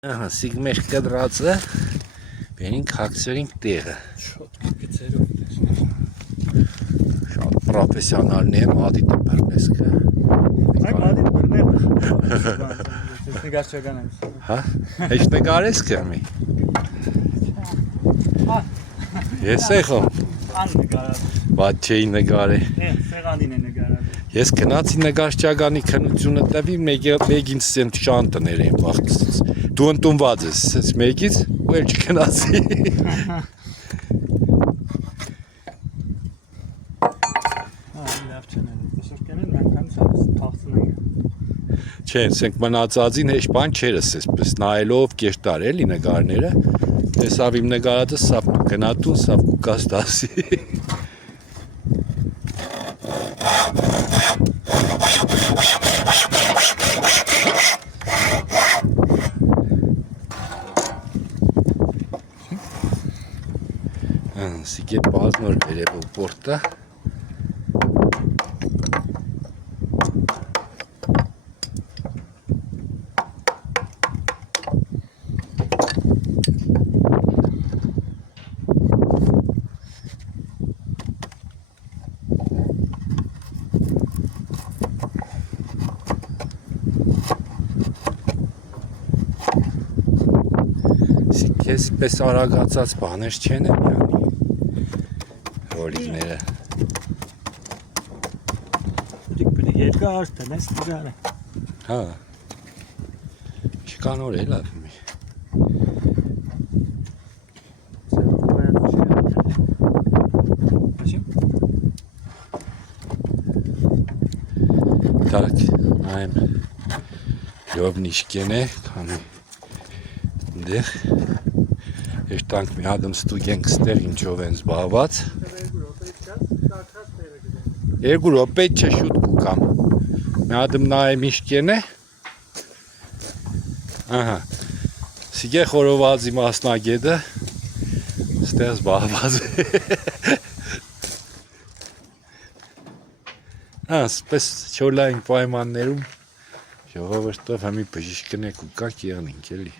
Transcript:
Ահա, սիգմեր կդրածը բերինք հակցերինք տեղը։ Շատ պրոֆեսիոնալն եմ, ադիտը բրնեսկը։ Այք ադիտ բրնեսկը։ Ես նգար չգան եմ։ Հա, հեչ նգարես կրմի։ Ես էխում։ Ան նգարած։ Բատ չէի նգարե։ Սեղանին է նգարած։ Ես կնացի նգարչագանի քնությունը տվի մեկին սենտ շանտներ եմ վախտսից։ Դու ընդունված ես, ես մեկից ու էլ չքնացի։ Լավ չեն էլ, տեսոր կենեն mənքան թաղցն են։ Չէ, սենք մնացածին հեչ բան չերս էսպես, նայելով կեշտար էլի նգարները, տեսավ իմ նգարածը սավ գնատուն, սավ կուկաս դասի։ Սիգե բազնոր վերևով պորտը Քեզ պես արագացած բաներ չեն եմ յանի ռոլիկները Դիք երկա արթն ես դրանը Հա Շիկանոր է լավ մի Так, նայեմ լյովնիշկեն է քանի դեղ Եշտանք մի հադմ ստուգենքստեր ինչով են զբաղված Երկու րոպե չէ շուտ կուկամ Մի հադմ նայեմ իշկեն է Ահա Սիգե խորովածի մասնագետը Ստեղ զբաղված Սպես չոլային պայմաններում ժողովրդով համի բժիշկն է կուկակ եղնինք էլի